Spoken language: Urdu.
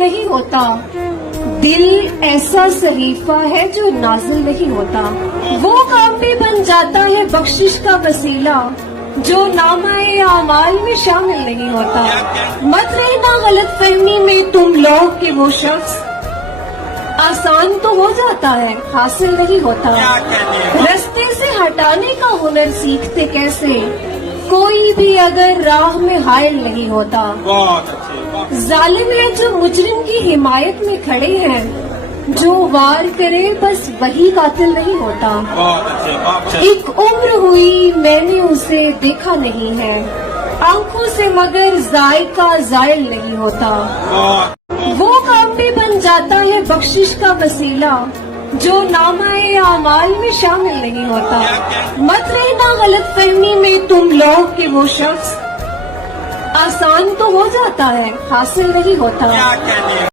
نہیں ہوتا، دل ایسا صحیفہ ہے جو نازل نہیں ہوتا، وہ کام بھی بن جاتا ہے بخشش کا وسیلہ جو نامہ اعمال میں شامل نہیں ہوتا۔ مت رہنا غلط فہمی میں تم لوگ کہ وہ شخص آسان تو ہو جاتا ہے، حاصل نہیں ہوتا۔ رستے سے ہٹانے کا ہنر سیکھتے کیسے، کوئی بھی اگر راہ میں حائل نہیں ہوتا۔ ظالم ہے جو مجرم کی حمایت میں کھڑے ہیں، جو وار کرے بس وہی قاتل نہیں ہوتا۔ ایک عمر ہوئی میں نے اسے دیکھا نہیں ہے، آنکھوں سے مگر ذائقہ زائل نہیں ہوتا۔ وہ کام بھی بن جاتا ہے بخشش کا وسیلہ جو نامہ اعمال میں شامل نہیں ہوتا۔ مت رہنا غلط فہمی میں تم لوگ کہ وہ شخص آسان تو ہو جاتا ہے، حاصل نہیں ہوتا۔